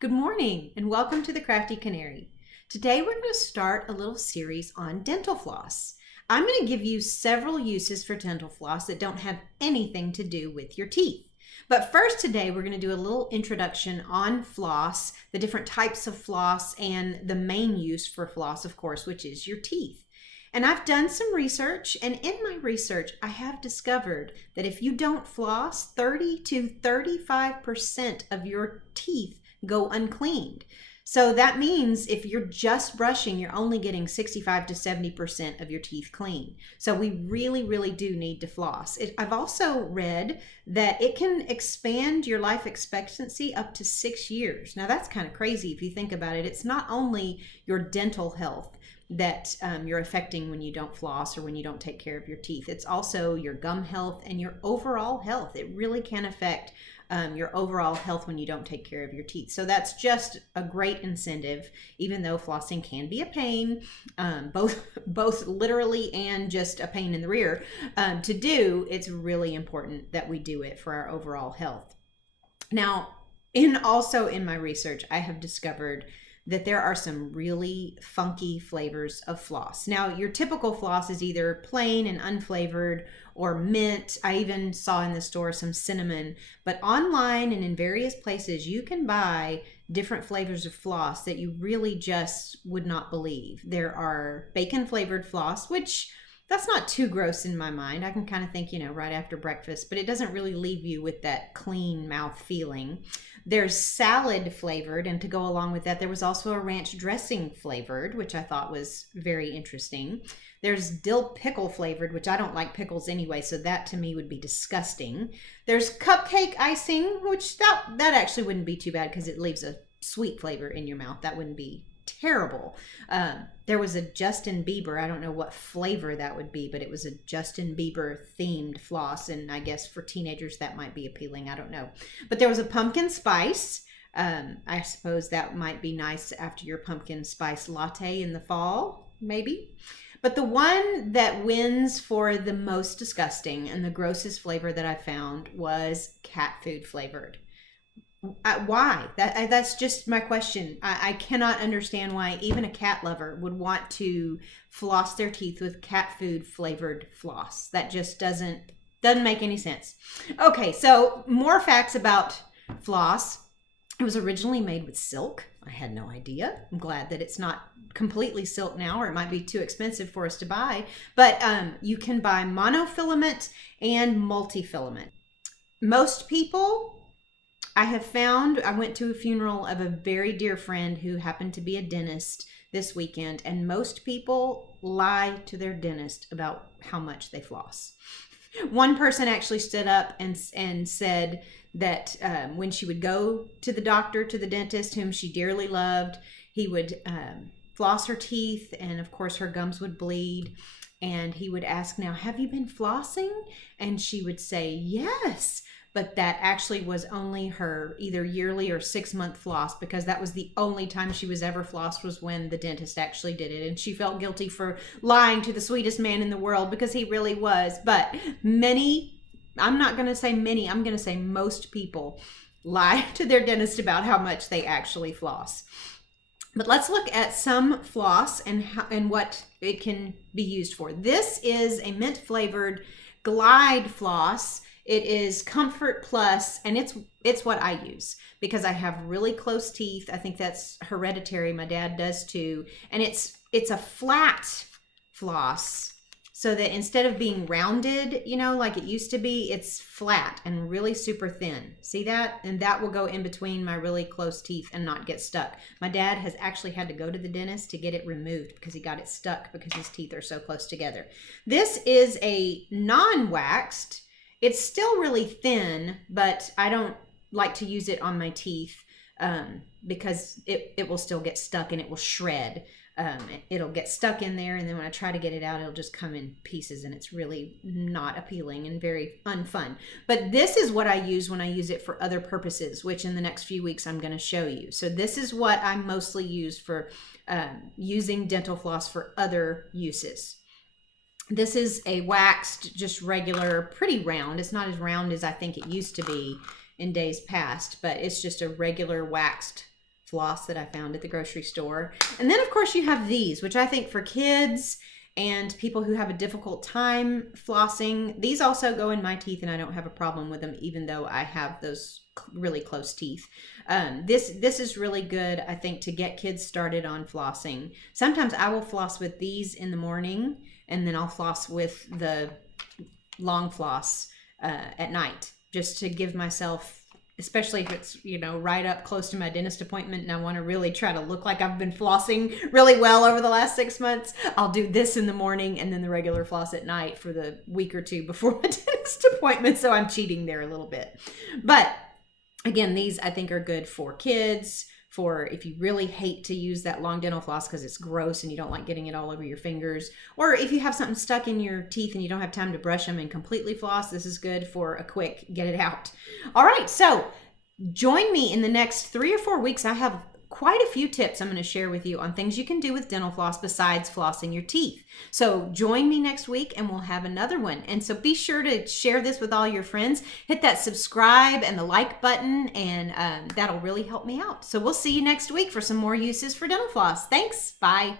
Good morning and welcome to the Crafty Canary. Today we're going to start a little series on dental floss. I'm going to give you several uses for dental floss that don't have anything to do with your teeth. But first today we're going to do a little introduction on floss, the different types of floss, and the main use for floss, of course, which is your teeth. And I've done some research, and in my research, I have discovered that if you don't floss, 30 to 35% of your teeth go uncleaned. So that means if you're just brushing, you're only getting 65 to 70% of your teeth clean. So we really do need to floss. I've also read that it can expand your life expectancy up to 6 years. Now that's kind of crazy if you think about it. It's not only your dental health that you're affecting when you don't floss or when you don't take care of your teeth. It's also your gum health and your overall health. It really can affect your overall health when you don't take care of your teeth. So that's just a great incentive, even though flossing can be a pain, both literally and just a pain in the rear to do. It's really important that we do it for our overall health. Now, also in my research, I have discovered that there are some really funky flavors of floss. Now, your typical floss is either plain and unflavored or mint. I even saw in the store some cinnamon, but online and in various places, you can buy different flavors of floss that you really just would not believe. There are bacon flavored floss, which that's not too gross in my mind. I can kind of think, right after breakfast, but it doesn't really leave you with that clean mouth feeling. There's salad flavored, and to go along with that, there was also a ranch dressing flavored, which I thought was very interesting. There's dill pickle flavored, which I don't like pickles anyway, so that to me would be disgusting. There's cupcake icing, which that actually wouldn't be too bad because it leaves a sweet flavor in your mouth. That wouldn't be terrible. There was a Justin Bieber, I don't know what flavor that would be, but it was a Justin Bieber themed floss, and I guess for teenagers that might be appealing, I don't know. But there was a pumpkin spice. I suppose that might be nice after your pumpkin spice latte in the fall, maybe. But the one that wins for the most disgusting and the grossest flavor that I found was cat food flavored. Why? That's just my question. I cannot understand why even a cat lover would want to floss their teeth with cat food flavored floss. That just doesn't make any sense. Okay, so more facts about floss. It was originally made with silk. I had no idea. I'm glad that it's not completely silk now, or it might be too expensive for us to buy. But you can buy monofilament and multifilament. Most people, I have found, I went to a funeral of a very dear friend who happened to be a dentist this weekend, and most people lie to their dentist about how much they floss. One person actually stood up and said that when she would go to the doctor, to the dentist, whom she dearly loved, he would floss her teeth, and of course her gums would bleed. And he would ask, "Now, have you been flossing?" And she would say, "Yes." But that actually was only her either yearly or 6-month floss, because that was the only time she was ever flossed, was when the dentist actually did it. And she felt guilty for lying to the sweetest man in the world, because he really was. But many, I'm not going to say many, I'm going to say most people lie to their dentist about how much they actually floss. But let's look at some floss and what it can be used for. This is a mint flavored Glide floss. It is Comfort Plus, and it's what I use because I have really close teeth. I think that's hereditary. My dad does too. And it's a flat floss, so that instead of being rounded, like it used to be, it's flat and really super thin. See that? And that will go in between my really close teeth and not get stuck. My dad has actually had to go to the dentist to get it removed because he got it stuck because his teeth are so close together. This is a non-waxed. It's still really thin, but I don't like to use it on my teeth because it will still get stuck and it will shred. It'll get stuck in there, and then when I try to get it out, it'll just come in pieces, and it's really not appealing and very unfun. But this is what I use when I use it for other purposes, which in the next few weeks I'm going to show you. So this is what I mostly use for using dental floss for other uses. This is a waxed, just regular, pretty round. It's not as round as I think it used to be in days past, but it's just a regular waxed floss that I found at the grocery store. And then of course you have these, which I think for kids and people who have a difficult time flossing, these also go in my teeth and I don't have a problem with them, even though I have those really close teeth. This is really good, I think, to get kids started on flossing. Sometimes I will floss with these in the morning, and then I'll floss with the long floss at night, just to give myself, especially if it's, you know, right up close to my dentist appointment and I want to really try to look like I've been flossing really well over the last 6 months, I'll do this in the morning and then the regular floss at night for the week or two before my dentist appointment. So I'm cheating there a little bit. But again, these I think are good for kids, for if you really hate to use that long dental floss because it's gross and you don't like getting it all over your fingers, or if you have something stuck in your teeth and you don't have time to brush them and completely floss, this is good for a quick get it out. All right, so join me in the next 3 or 4 weeks. I have quite a few tips I'm going to share with you on things you can do with dental floss besides flossing your teeth. So join me next week and we'll have another one. And so be sure to share this with all your friends. Hit that subscribe and the like button, and that'll really help me out. So we'll see you next week for some more uses for dental floss. Thanks. Bye.